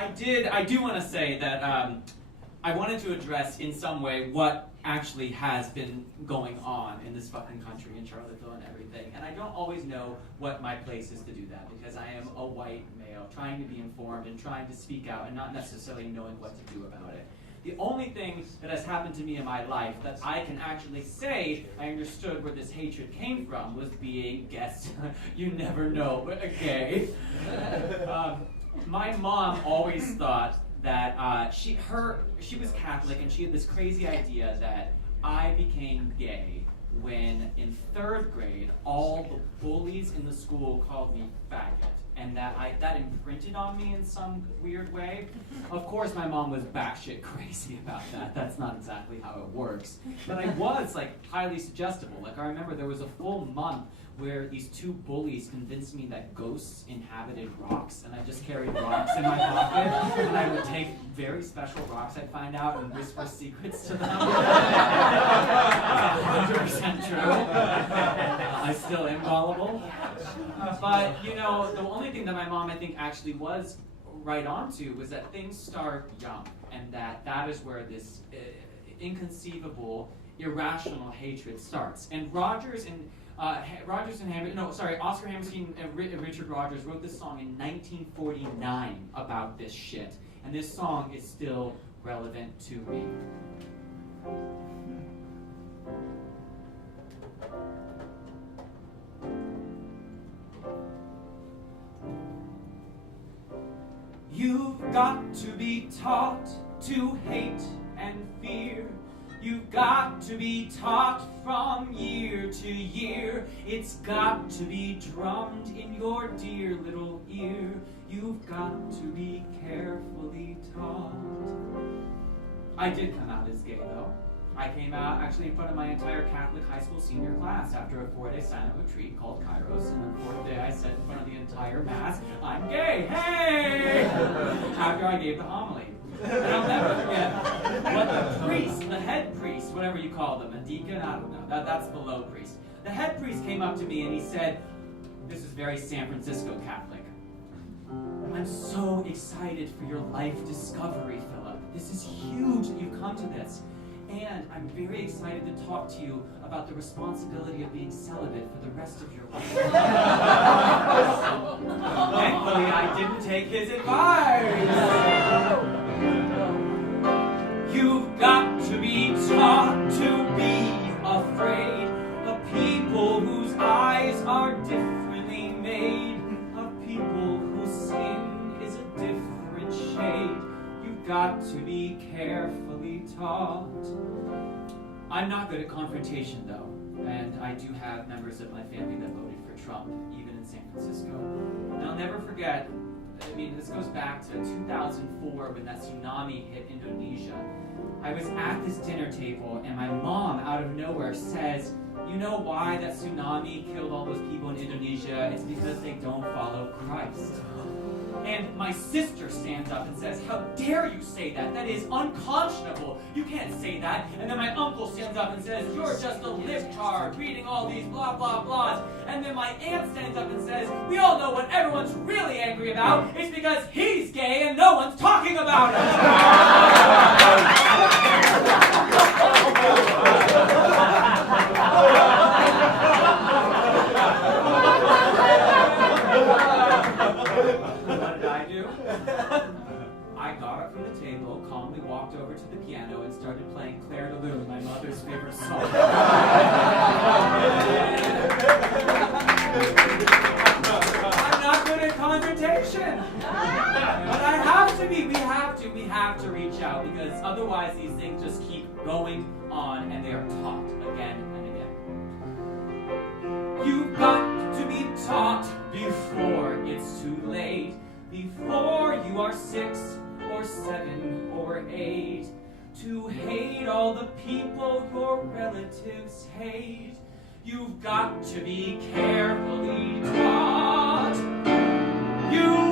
I do want to say that I wanted to address in some way what actually has been going on in this fucking country, in Charlottesville and everything. And I don't always know what my place is to do that, because I am a white male trying to be informed and trying to speak out and not necessarily knowing what to do about it. The only thing that has happened to me in my life that I can actually say I understood where this hatred came from was being, guess, you never know, but gay. My mom always thought that she was Catholic, and she had this crazy idea that I became gay when in 3rd grade all the bullies in the school called me faggot, and that imprinted on me in some weird way. Of course, my mom was batshit crazy about that. That's not exactly how it works. But I was highly suggestible. I remember there was a full month where these 2 bullies convinced me that ghosts inhabited rocks, and I just carried rocks in my pocket, and I would take very special rocks I'd find out and whisper secrets to them. 100% true. I still am gullible. But, the only thing that my mom, I think, actually was right onto was that things start young, and that is where this inconceivable, irrational hatred starts. And Oscar Hammerstein and Richard Rodgers wrote this song in 1949 about this shit. And this song is still relevant to me. You've got to be taught to hate and fear. You've got to be taught from year to year. It's got to be drummed in your dear little ear. You've got to be carefully taught. I did come out as gay, though. I came out actually in front of my entire Catholic high school senior class after a 4-day silent retreat called Kairos, and the 4th day I said in front of the entire mass, "I'm gay, hey!" after I gave the homily. And I'll never forget what the priest, the head priest, whatever you call them, a deacon, I don't know, that's below priest. The head priest came up to me and he said, this is very San Francisco Catholic, "I'm so excited for your life discovery, Philip. This is huge that you've come to this. And I'm very excited to talk to you about the responsibility of being celibate for the rest of your life." Thankfully, I didn't take his advice. You've got to be taught to be afraid of people whose eyes are differently made, of people whose skin is a different shade. You've got to be carefully taught. I'm not good at confrontation, though, and I do have members of my family that voted for Trump, even in San Francisco. And I'll never forget, this goes back to 2004 when that tsunami hit Indonesia. I was at this dinner table, and my mom, out of nowhere, says, "You know why that tsunami killed all those people in Indonesia? It's because they don't follow Christ." And my sister stands up and says, "How dare you say that? That is unconscionable. You can't say that." And then my uncle stands up and says, "You're just a libtard reading all these blah, blah, blahs." And then my aunt stands up and says, "We all know what everyone's really angry about. It's because he's gay and no one's talking about it." I got up from the table, calmly walked over to the piano, and started playing Claire de Lune, my mother's favorite song. I'm not good at confrontation. But I have to be. We have to reach out, because otherwise these things just keep going on, and they are taught again and again. You've got to be taught before it's too late. Before you are 6 or 7 or 8, to hate all the people your relatives hate. You've got to be carefully taught. You